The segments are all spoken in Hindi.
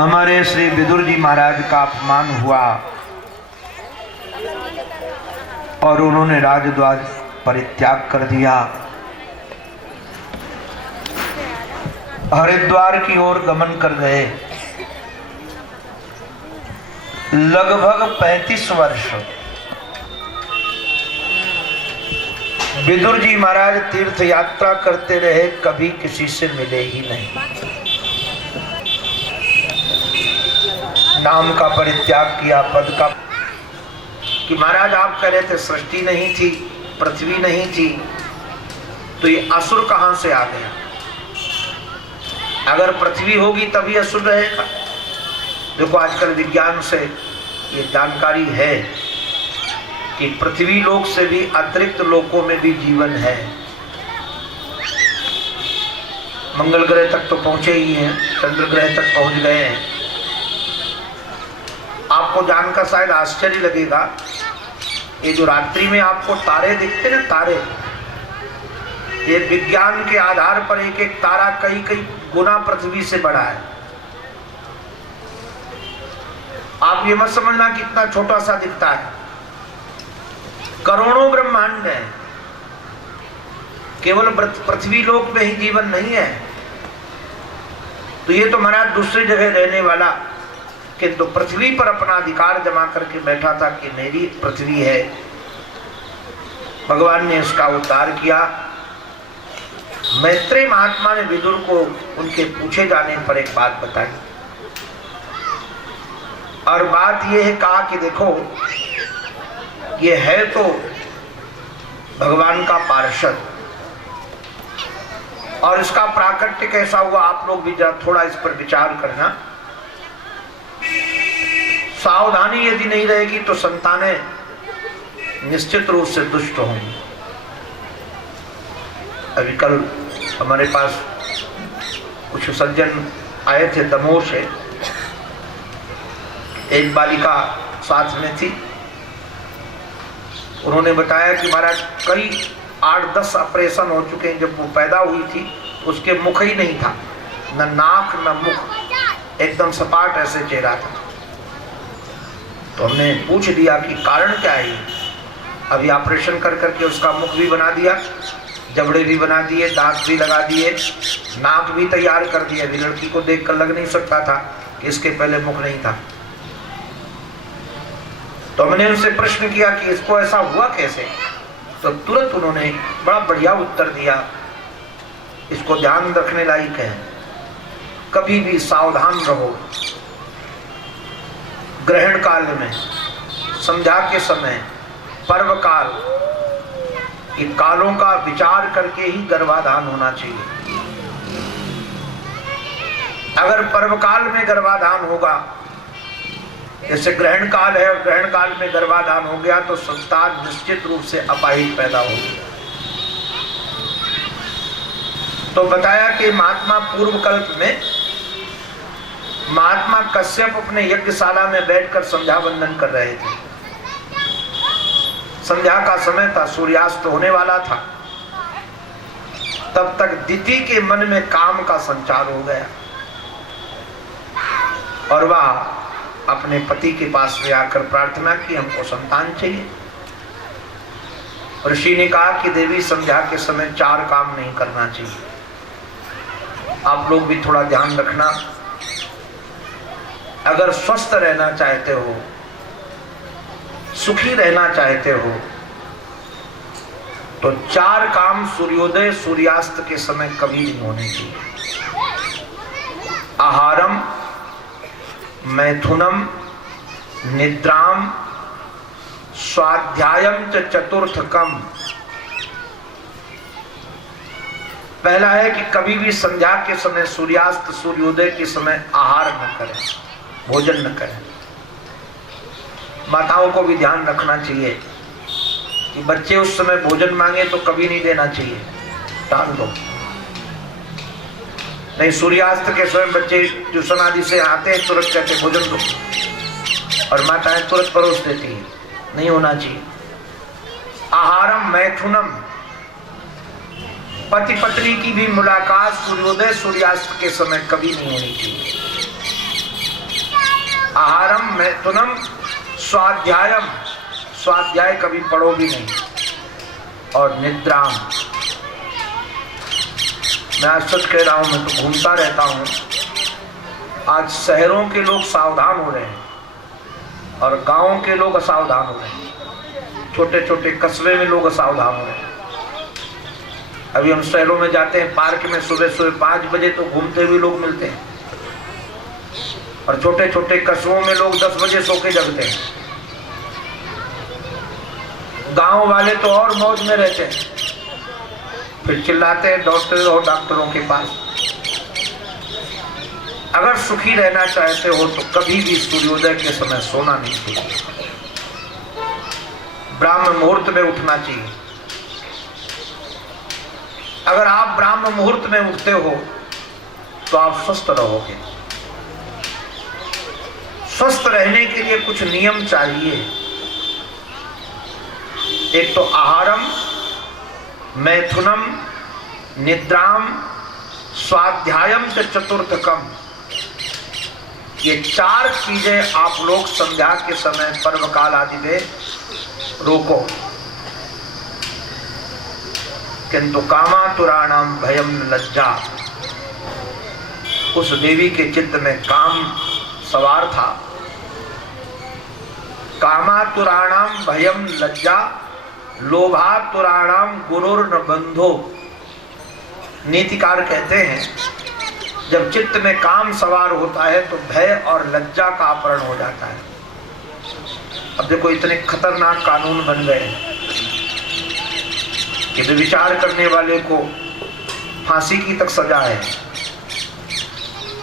हमारे श्री विदुर जी महाराज का अपमान हुआ और उन्होंने राजद्वार परित्याग कर दिया। हरिद्वार की ओर गमन कर गए। लगभग 35 वर्ष विदुर जी महाराज तीर्थ यात्रा करते रहे, कभी किसी से मिले ही नहीं। नाम का परित्याग किया, पद का, कि महाराज आप कह रहे थे सृष्टि नहीं थी, पृथ्वी नहीं थी, तो ये असुर कहां से आ गया? अगर पृथ्वी होगी तभी असुर रहेगा। देखो आजकल विज्ञान से ये जानकारी है कि पृथ्वी लोक से भी अतिरिक्त लोकों में भी जीवन है। मंगल ग्रह तक तो पहुंचे ही हैं, चंद्र ग्रह तक पहुंच गए हैं। आपको जानकर शायद आश्चर्य लगेगा, ये जो रात्रि में आपको तारे दिखते ना, तारे, ये विज्ञान के आधार पर एक एक तारा कई कई गुना पृथ्वी से बड़ा है। आप ये मत समझना कितना छोटा सा दिखता है, करोड़ों ब्रह्मांड है। केवल पृथ्वी लोक में ही जीवन नहीं है। तो ये तो महाराज दूसरी जगह रहने वाला, किंतु पृथ्वी पर अपना अधिकार जमा करके बैठा था कि मेरी पृथ्वी है। भगवान ने इसका उद्धार किया। मैत्रेय महात्मा ने विदुर को उनके पूछे जाने पर एक बात बताई, और बात यह है, कहा कि देखो ये है तो भगवान का पार्षद, और इसका प्राकट्य कैसा हुआ आप लोग भी जरा थोड़ा इस पर विचार करना। सावधानी यदि नहीं रहेगी तो संतानें निश्चित रूप से दुष्ट होंगी। अभी कल हमारे पास कुछ सज्जन आए थे दमोह से, एक बालिका साथ में थी। उन्होंने बताया कि महाराज कई 8-10 ऑपरेशन हो चुके हैं। जब वो पैदा हुई थी उसके मुख ही नहीं था, न नाक न मुख, एकदम सपाट ऐसे चेहरा था। तो हमने पूछ लिया कि कारण क्या है। अभी ऑपरेशन कर करके उसका मुख भी बना दिया, जबड़े भी बना दिए, दांत भी लगा दिए, नाक भी तैयार कर दिया। अभी लड़की को देखकर लग नहीं सकता था कि इसके पहले मुख नहीं था। तो मैंने उनसे प्रश्न किया कि इसको ऐसा हुआ कैसे, तो तुरंत उन्होंने बड़ा बढ़िया उत्तर दिया। इसको ध्यान रखने लायक है, कभी भी सावधान रहो। ग्रहण काल में, संध्या के समय, पर्व काल, ये कालों का विचार करके ही गर्भाधान होना चाहिए। अगर पर्व काल में गर्भाधान होगा, जैसे ग्रहण काल है और ग्रहण काल में गर्भाधान हो गया, तो संतान निश्चित रूप से अपाहिज पैदा होगी। तो बताया कि महात्मा पूर्व कल्प में महात्मा कश्यप अपने यज्ञशाला में बैठकर संध्या वंदन कर रहे थे। संध्या का समय था, सूर्यास्त होने वाला था। तब तक दिति के मन में काम का संचार हो गया और वह अपने पति के पास में आकर प्रार्थना की, हमको संतान चाहिए। ऋषि ने कहा कि देवी संध्या के समय 4 काम नहीं करना चाहिए। आप लोग भी थोड़ा ध्यान रखना। अगर स्वस्थ रहना चाहते हो, सुखी रहना चाहते हो, तो 4 काम सूर्योदय सूर्यास्त के समय कभी नहीं होने चाहिए। आहारम, मैथुनम, निद्राम, स्वाध्यायम च चतुर्थकम। पहला है कि कभी भी संध्या के समय, सूर्यास्त सूर्योदय के समय आहार न करें, भोजन न करें। माताओं को भी ध्यान रखना चाहिए कि बच्चे उस समय भोजन मांगे तो कभी नहीं देना चाहिए, टाल दो। नहीं, सूर्यास्त के समय बच्चे ट्यूशन आदि से आते हैं, तुरंत कहते भोजन दो, और माताएं तुरंत परोस देती है। नहीं होना चाहिए। आहारम मैथुनम, पति पत्नी की भी मुलाकात सूर्योदय सूर्यास्त के समय कभी नहीं होनी चाहिए। आहारम मैथुनम स्वाध्यायम, स्वाध्याय कभी पढ़ो भी नहीं, और निद्राम। मैं आज सच कह रहा हूं, मैं तो घूमता रहता हूं। आज शहरों के लोग सावधान हो रहे हैं और गांवों के लोग असावधान हो रहे हैं। छोटे छोटे कस्बे में लोग असावधान हो रहे हैं। अभी हम शहरों में जाते हैं, पार्क में सुबह सुबह 5 बजे तो घूमते हुए लोग मिलते हैं, और छोटे छोटे कस्बों में लोग 10 बजे सो के जगते हैं। गांव वाले तो और मौज में रहते हैं, फिर चिल्लाते हैं दौड़ते रहो डॉक्टरों के पास। अगर सुखी रहना चाहते हो तो कभी भी सूर्योदय के समय सोना नहीं चाहिए, ब्राह्म मुहूर्त में उठना चाहिए। अगर आप ब्राह्म मुहूर्त में उठते हो तो आप स्वस्थ रहोगे। स्वस्थ रहने के लिए कुछ नियम चाहिए। एक तो आहारम मैथुनम निद्राम स्वाध्यायम च चतुर्थकम, ये 4 चीजें आप लोग संध्या के समय पर्व काल आदि में रोको। किंतु कामातुराणाम भयम लज्जा, उस देवी के चित्त में काम सवार था। कामातुराणाम भयम लज्जा लोभातुराणाम गुरुर न बंधो। नीतिकार कहते हैं जब चित्त में काम सवार होता है तो भय और लज्जा का अपहरण हो जाता है। अब देखो इतने खतरनाक कानून बन गए कि विचार करने वाले को फांसी की तक सजा है,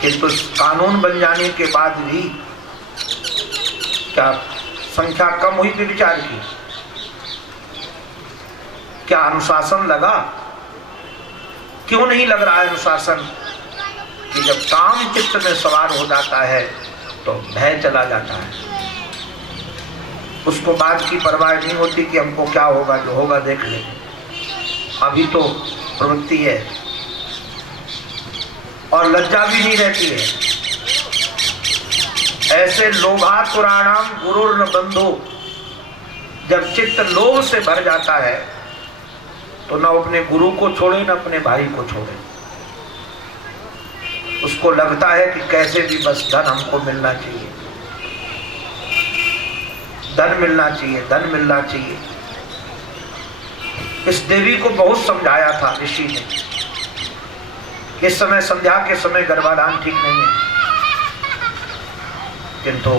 किंतु कानून बन जाने के बाद भी क्या संख्या कम हुई विचार की? क्या अनुशासन लगा? क्यों नहीं लग रहा है अनुशासन? कि जब काम चित्त में सवार हो जाता है तो भय चला जाता है, उसको बात की परवाह नहीं होती कि हमको क्या होगा, जो होगा देख लेंगे। अभी तो प्रवृत्ति है, और लज्जा भी नहीं रहती है। ऐसे लोभातुराणाम गुरुर न बंधो, जब चित्त लोभ से भर जाता है तो न अपने गुरु को छोड़े न अपने भाई को छोड़े। उसको लगता है कि कैसे भी बस धन हमको मिलना चाहिए, धन मिलना चाहिए, धन मिलना चाहिए। इस देवी को बहुत समझाया था ऋषि ने, इस समय संध्या के समय गर्भाधान ठीक नहीं है, किंतु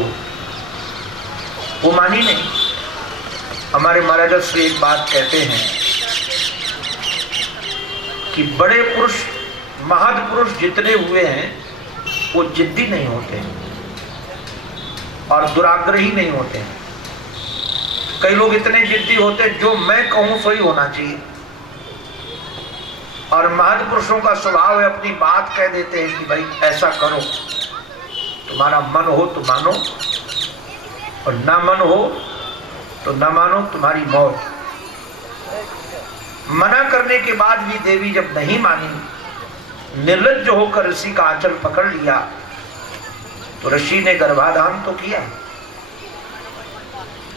वो मानी नहीं। हमारे महाराज श्री एक बात कहते हैं कि बड़े पुरुष महद पुरुष जितने हुए हैं वो जिद्दी नहीं होते और दुराग्रही नहीं होते। कई लोग इतने जिद्दी होते जो मैं कहूं सो ही होना चाहिए, और महद पुरुषों का स्वभाव है अपनी बात कह देते हैं कि भाई ऐसा करो, तुम्हारा मन हो तो मानो और ना मन हो तो ना मानो, तुम्हारी मौत। मना करने के बाद भी देवी जब नहीं मानी, निर्लज्ज होकर ऋषि का आंचल पकड़ लिया, तो ऋषि ने गर्भाधान तो किया,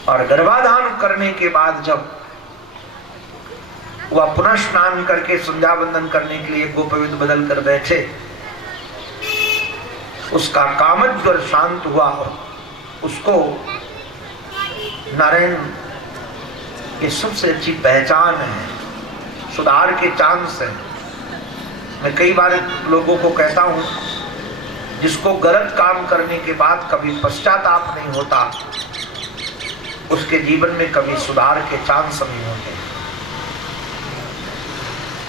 और गर्भाधान करने के बाद जब वह पुनः स्नान करके संध्या वंदन करने के लिए गोपविद बदल कर बैठे, उसका कामज्वर शांत हुआ और उसको नारायण ये सबसे अच्छी पहचान है, सुधार के चांस है। मैं कई बार लोगों को कहता हूं, जिसको गलत काम करने के बाद कभी पश्चाताप नहीं होता, उसके जीवन में कभी सुधार के चांस नहीं होते।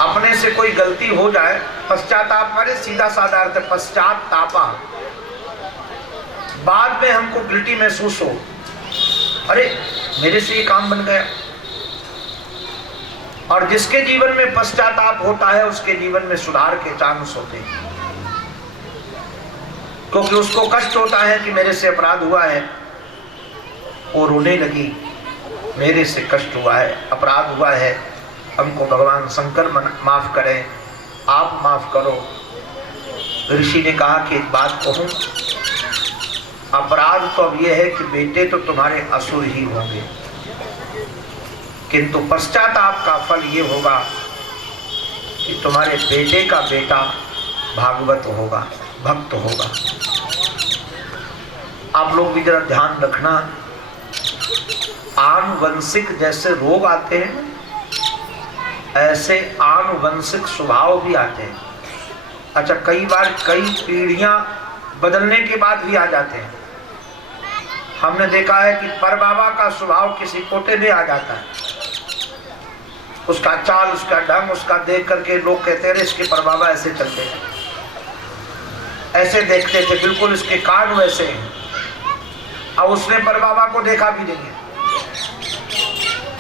अपने से कोई गलती हो जाए, पश्चाताप माने सीधा साधा अर्थ है पश्चातापा, बाद में हमको गिल्टी महसूस हो, अरे मेरे से ये काम बन गया। और जिसके जीवन में पश्चाताप होता है उसके जीवन में सुधार के चांस होते हैं, क्योंकि उसको कष्ट होता है कि मेरे से अपराध हुआ है, वो रोने लगी, मेरे से कष्ट हुआ है, अपराध हुआ है, हमको भगवान शंकर माफ करें, आप माफ करो। ऋषि ने कहा कि एक बात कहूं, अपराध तो अब यह है कि बेटे तो तुम्हारे असुर ही होंगे, किंतु पश्चाताप का फल ये होगा कि तुम्हारे बेटे का बेटा भागवत होगा, भक्त होगा। आप लोग भी जरा ध्यान रखना, आनुवंशिक जैसे रोग आते हैं ऐसे आनुवंशिक स्वभाव भी आते हैं। अच्छा, कई बार कई पीढ़ियां बदलने के बाद भी आ जाते हैं। हमने देखा है कि परबाबा का स्वभाव किसी पोते में आ जाता है, उसका चाल, उसका ढंग, उसका देख करके लोग कहते हैं इसके परबाबा ऐसे चलते हैं, ऐसे देखते थे, बिल्कुल इसके कान वैसे हैं। अब उसने परबाबा को देखा भी नहीं है।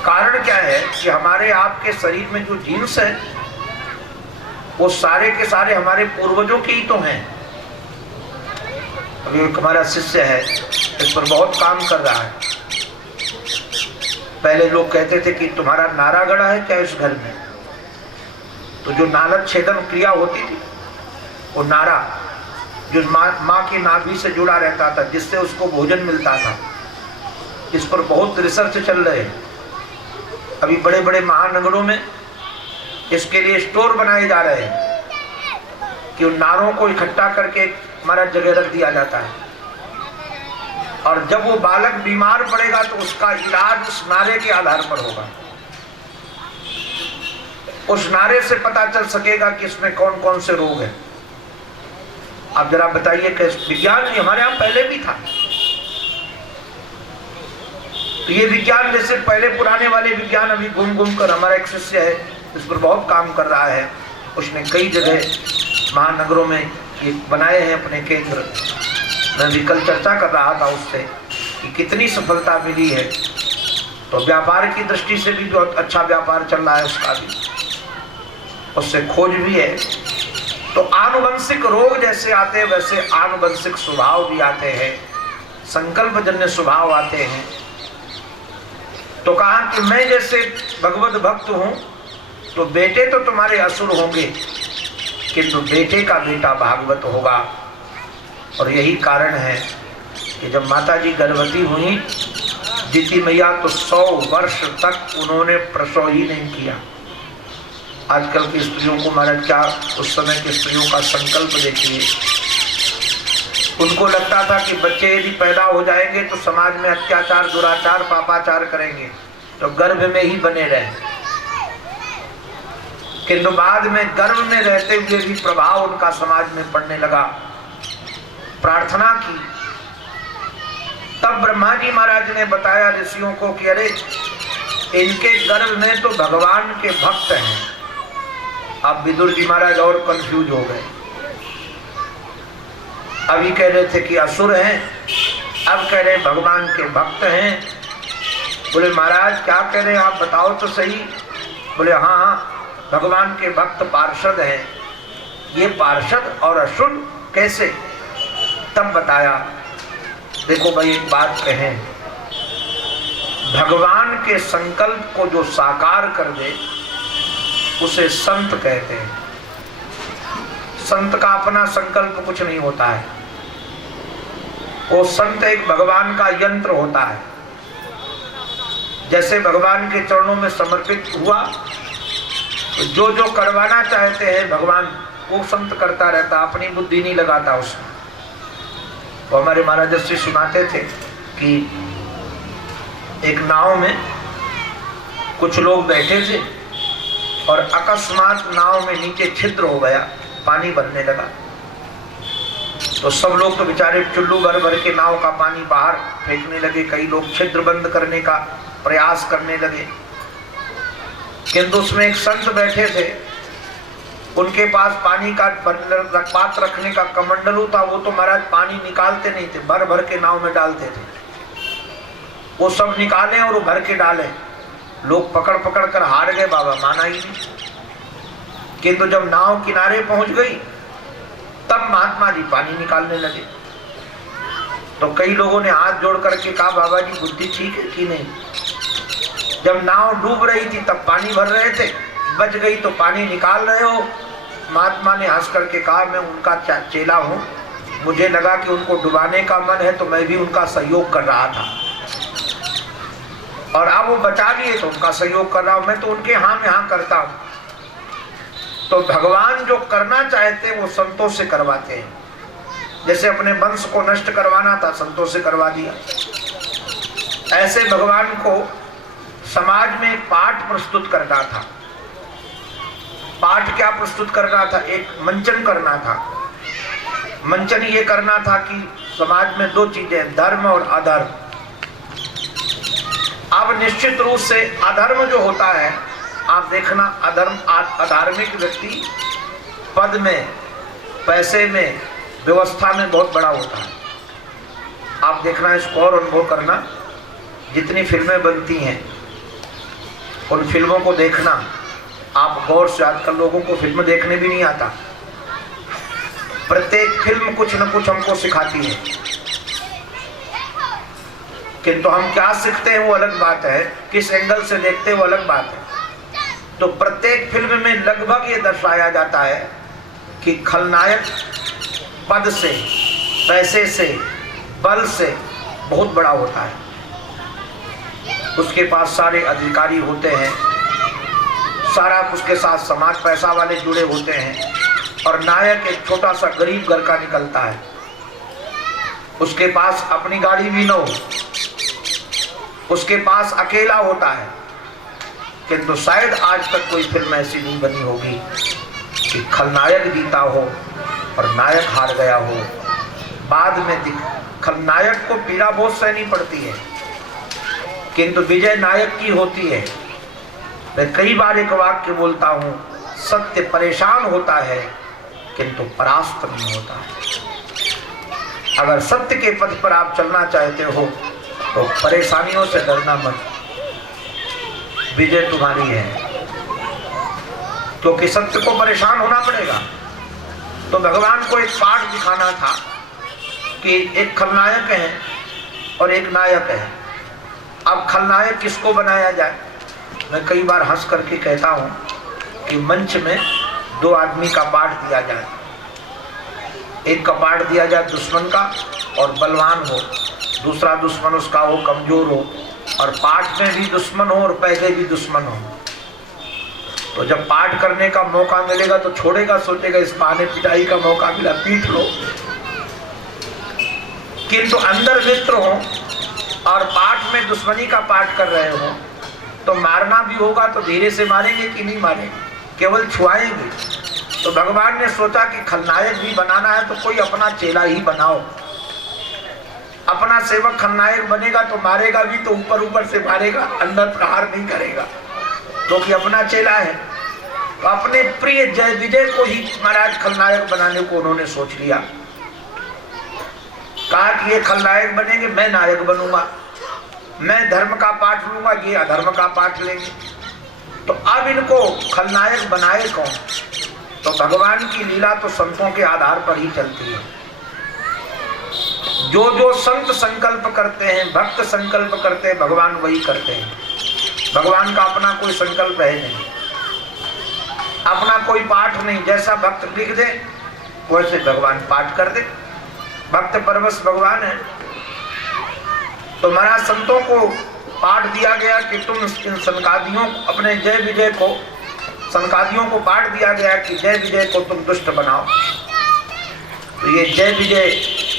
कारण क्या है कि हमारे आपके शरीर में जो जीन्स है वो सारे के सारे हमारे पूर्वजों के ही तो हैं। अभी एक हमारा शिष्य है, इस पर बहुत काम कर रहा है। पहले लोग कहते थे कि तुम्हारा नारा गड़ा है क्या इस घर में, तो जो नालक छेदन क्रिया होती थी वो नारा जो माँ की नाभि से जुड़ा रहता था, जिससे उसको भोजन मिलता था, इस पर बहुत रिसर्च चल रहे हैं। अभी बड़े बड़े महानगरों में इसके लिए स्टोर बनाए जा रहे हैं कि उन नारों को इकट्ठा करके हमारा जगह रख दिया जाता है, और जब वो बालक बीमार पड़ेगा तो उसका इलाज उस नारे के आधार पर होगा। उस नारे से पता चल सकेगा कि इसमें कौन कौन से रोग हैं। आप जरा बताइए कि विज्ञान भी हमारे यहाँ पहले भी था, तो ये विज्ञान जैसे पहले पुराने वाले विज्ञान अभी घूम घूम कर, हमारा एक शिष्य है इस पर बहुत काम कर रहा है, उसने कई जगह महानगरों में ये बनाए हैं अपने केंद्र। मैं भी कल चर्चा कर रहा था उससे कि कितनी सफलता मिली है। तो व्यापार की दृष्टि से भी बहुत अच्छा व्यापार चल रहा है उसका भी, उससे खोज भी है। तो आनुवंशिक रोग जैसे आते हैं वैसे आनुवंशिक स्वभाव भी आते हैं, संकल्पजन्य स्वभाव आते हैं। तो कहा कि मैं जैसे भगवत भक्त हूं तो बेटे तो तुम्हारे असुर होंगे, किंतु बेटे का बेटा भागवत होगा। और यही कारण है कि जब माता जी गर्भवती हुई दिति मैया, तो 100 वर्ष तक उन्होंने प्रसव ही नहीं किया। आजकल की स्त्रियों को महाराज क्या, उस समय की स्त्रियों का संकल्प देखिए। उनको लगता था कि बच्चे यदि पैदा हो जाएंगे तो समाज में अत्याचार, दुराचार, पापाचार करेंगे, तो गर्भ में ही बने रहें। किंतु बाद में गर्भ में रहते हुए भी प्रभाव उनका समाज में पड़ने लगा। प्रार्थना की, तब ब्रह्मा जी महाराज ने बताया ऋषियों को कि अरे इनके गर्भ में तो भगवान के भक्त हैं। अब विदुर जी महाराज और कंफ्यूज हो गए। अभी कह रहे थे कि असुर हैं, अब कह रहे भगवान के भक्त हैं। बोले महाराज क्या कह रहे हैं आप, बताओ तो सही। बोले हाँ, भगवान के भक्त पार्षद हैं। ये पार्षद और असुर कैसे? तब बताया, देखो भाई एक बात कहें, भगवान के संकल्प को जो साकार कर दे उसे संत कहते हैं। संत का अपना संकल्प कुछ नहीं होता है, वो संत एक भगवान का यंत्र होता है। जैसे भगवान के चरणों में समर्पित हुआ, तो जो जो करवाना चाहते हैं भगवान वो संत करता रहता, अपनी बुद्धि नहीं लगाता उसमें। तो हमारे महाराज श्री सुनाते थे कि एक नाव में कुछ लोग बैठे थे और अकस्मात नाव में नीचे छिद्र हो गया, पानी भरने लगा। तो सब लोग तो बेचारे चुल्लू भर भर के नाव का पानी बाहर फेंकने लगे, कई लोग छिद्र बंद करने का प्रयास करने लगे। किंतु उसमें एक संत बैठे थे, उनके पास पानी का पात्र रखने का कमंडलू था। वो तो महाराज पानी निकालते नहीं थे, भर भर के नाव में डालते थे। वो सब निकाले और वो भर के डाले। लोग पकड़ पकड़ कर हार गए, बाबा माना ही नहीं। किंतु जब नाव किनारे पहुंच गई तब महात्मा जी पानी निकालने लगे। तो कई लोगों ने हाथ जोड़ करके कहा, बाबा जी बुद्धि ठीक है कि नहीं? जब नाव डूब रही थी तब पानी भर रहे थे, बच गई तो पानी निकाल रहे हो। महात्मा ने हंस करके कहा, मैं उनका चेला हूं, मुझे लगा कि उनको डुबाने का मन है तो मैं भी उनका सहयोग कर रहा था, और अब वो बचा लिए तो उनका सहयोग कर रहा हूं। मैं तो उनके हाँ में हाँ करता हूं। तो भगवान जो करना चाहते हैं वो संतों से करवाते हैं। जैसे अपने वंश को नष्ट करवाना था, संतों से करवा दिया। ऐसे भगवान को समाज में एक पाठ प्रस्तुत करना था। पाठ क्या प्रस्तुत करना था? एक मंचन करना था। मंचन ये करना था कि समाज में दो चीजें, धर्म और अधर्म। अब निश्चित रूप से अधर्म जो होता है, आप देखना, अधार्मिक व्यक्ति पद में, पैसे में, व्यवस्था में बहुत बड़ा होता है। आप देखना, इसको और अनुभव करना। जितनी फिल्में बनती हैं उन फिल्मों को देखना आप गौर से। आजकल लोगों को फिल्म देखने भी नहीं आता। प्रत्येक फिल्म कुछ न कुछ हमको सिखाती है, किंतु हम क्या सीखते हैं वो अलग बात है, किस एंगल से देखते हैं वो अलग बात है। तो प्रत्येक फिल्म में लगभग ये दर्शाया जाता है कि खलनायक पद से, पैसे से, बल से बहुत बड़ा होता है। उसके पास सारे अधिकारी होते हैं, सारा उसके साथ समाज पैसा वाले जुड़े होते हैं, और नायक एक छोटा सा गरीब घर का निकलता है। उसके पास अपनी गाड़ी भी न हो, उसके पास अकेला होता है। किंतु शायद आज तक कोई फिल्म ऐसी नहीं बनी होगी कि खलनायक जीता हो और नायक हार गया हो। बाद में खलनायक को पीड़ा बहुत सहनी पड़ती है, किंतु विजय नायक की होती है। मैं कई बार एक वाक्य बोलता हूँ, सत्य परेशान होता है किंतु परास्त नहीं होता। अगर सत्य के पथ पर आप चलना चाहते हो तो परेशानियों से डरना मत, विजय तुम्हारी है। क्योंकि सत्य को परेशान होना पड़ेगा। तो भगवान को एक पाठ दिखाना था कि एक खलनायक है और एक नायक है। अब खलनायक किसको बनाया जाए? मैं कई बार हंस करके कहता हूं कि मंच में दो आदमी का पाठ दिया जाए। एक का पाठ दिया जाए दुश्मन का और बलवान हो, दूसरा दुश्मन उसका हो कमजोर हो, और पाठ में भी दुश्मन हो और पहले भी दुश्मन हो। तो जब पाठ करने का मौका मिलेगा तो छोड़ेगा, सोचेगा इस बहाने पिटाई का मौका मिला, पीट लो। किंतु अंदर मित्र हो और पाठ में दुश्मनी का पाठ कर रहे हो तो मारना भी होगा तो धीरे से मारेंगे कि नहीं मारेंगे, केवल छुआएंगे। तो भगवान ने सोचा कि खलनायक भी बनाना है तो कोई अपना चेला ही बनाओ। अपना सेवक खलनायक बनेगा तो मारेगा भी तो ऊपर ऊपर से मारेगा, अंदर प्रहार नहीं करेगा, क्योंकि तो अपना चेला है। तो अपने प्रिय जय विजय को ही महाराज खलनायक बनाने को उन्होंने सोच लिया। कहा कि ये खलनायक बनेंगे, मैं नायक बनूंगा, मैं धर्म का पाठ लूंगा, ये अधर्म का पाठ लेंगे। तो अब इनको खलनायक बनाए कौन? तो भगवान की लीला तो संतों के आधार पर ही चलती है। जो जो संत संकल्प करते हैं, भक्त संकल्प करते हैं, भगवान वही करते हैं। भगवान का अपना कोई संकल्प है नहीं, अपना कोई पाठ नहीं। जैसा भक्त लिख दे वैसे भगवान पाठ कर दे। भक्त परवश भगवान है। तो महाराज संतों को पाठ दिया गया कि तुम इन सनकादियों, अपने जय विजय को, सनकादियों को पाठ दिया गया कि जय विजय को तुम दुष्ट बनाओ। तो ये जय विजय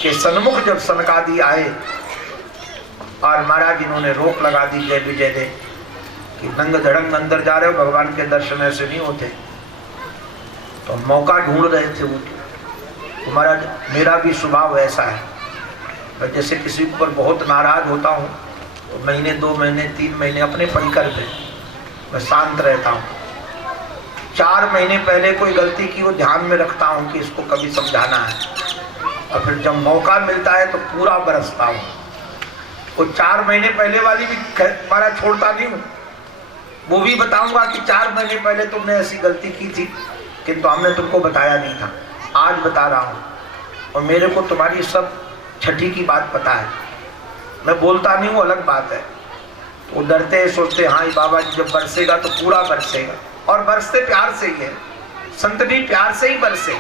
के सन्मुख जब सनकादि आए और महाराज इन्होंने रोक लगा दी जय विजय ने कि नंग धड़ंग अंदर जा रहे हो, भगवान के दर्शन ऐसे नहीं होते। तो मौका ढूंढ रहे थे वो। तो महाराज मेरा भी स्वभाव ऐसा है, मैं जैसे किसी पर बहुत नाराज होता हूँ तो महीने, 2 महीने, 3 महीने अपने परिकर पे मैं शांत रहता हूँ। 4 महीने पहले कोई गलती की वो ध्यान में रखता हूँ कि इसको कभी समझाना है, और फिर जब मौका मिलता है तो पूरा बरसता हूँ। वो 4 महीने पहले वाली भी हमारा छोड़ता नहीं हूँ, वो भी बताऊंगा कि 4 महीने पहले तुमने ऐसी गलती की थी किंतु हमने तुमको बताया नहीं था, आज बता रहा हूँ। और मेरे को तुम्हारी सब छठी की बात पता है, मैं बोलता नहीं हूँ, अलग बात है। वो डरते हैं, सोचते हाँ बाबा जी जब बरसेगा तो पूरा बरसेगा, और बरसते प्यार से ही है। संत भी प्यार से ही बरसे।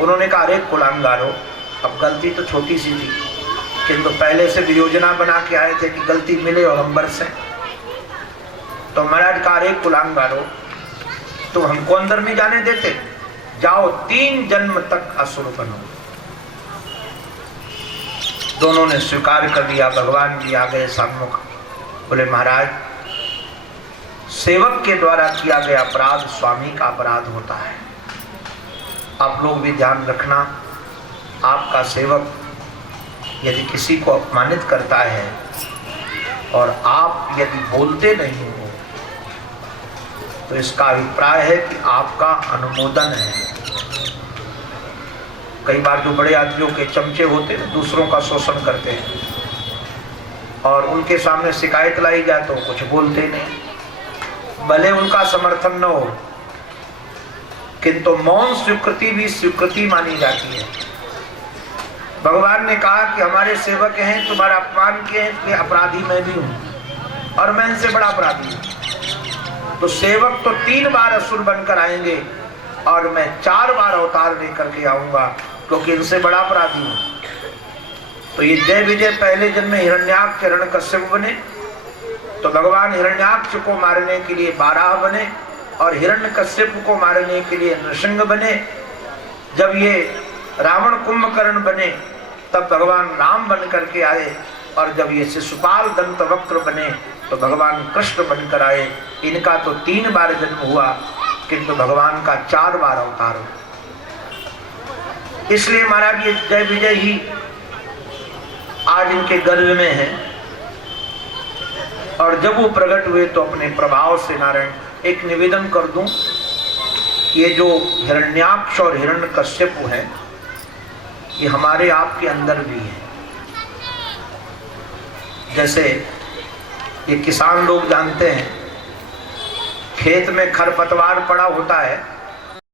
उन्होंने कहा अरे कुलांगारो, अब गलती तो छोटी सी थी, किंतु पहले से भी योजना बना के आए थे कि गलती मिले और हम बरसें। तो महाराज का एक कुलांगारो, तुम हमको अंदर नहीं जाने देते, जाओ 3 जन्म तक असुर बनो। दोनों ने स्वीकार कर लिया। भगवान जी आ गए सम्मुख, बोले महाराज सेवक के द्वारा किया गया अपराध स्वामी का अपराध होता है, आप लोग भी ध्यान रखना। आपका सेवक यदि किसी को अपमानित करता है और आप यदि बोलते नहीं हो तो इसका अभिप्राय है कि आपका अनुमोदन है। कई बार जो बड़े आदमियों के चमचे होते हैं दूसरों का शोषण करते हैं और उनके सामने शिकायत लाई जाए तो कुछ बोलते नहीं, भले उनका समर्थन न हो, किंतु मौन स्वीकृति भी स्वीकृति मानी जाती है। भगवान ने कहा कि हमारे सेवक हैं, तुम्हारा अपमान किए हैं, इसलिए अपराधी मैं भी हूं और मैं इनसे बड़ा अपराधी हूं। तो सेवक तो 3 बार असुर बनकर आएंगे और मैं 4 बार अवतार लेकर के आऊंगा क्योंकि इनसे बड़ा अपराधी हूं। तो ये जय विजय पहले जन्म में हिरण्याक्ष हिरण्यकश्यप बने, तो भगवान हिरण्याक्ष को मारने के लिए बाराह बने और हिरण्यकश्यप को मारने के लिए नृसिंह बने। जब ये रावण कुंभकर्ण बने तब भगवान राम बन करके आए और जब ये शिशुपाल दंतवक्त्र बने तो भगवान कृष्ण बनकर आए। इनका तो 3 बार जन्म हुआ किंतु भगवान का 4 बार अवतार हुआ। इसलिए महाराज ये जय विजय ही आज इनके गर्भ में है और जब वो प्रकट हुए तो अपने प्रभाव से नारायण, एक निवेदन कर दूं, ये जो हिरण्याक्ष और हिरण्यकश्यप है ये हमारे आपके अंदर भी है। जैसे ये किसान लोग जानते हैं, खेत में खरपतवार पड़ा होता है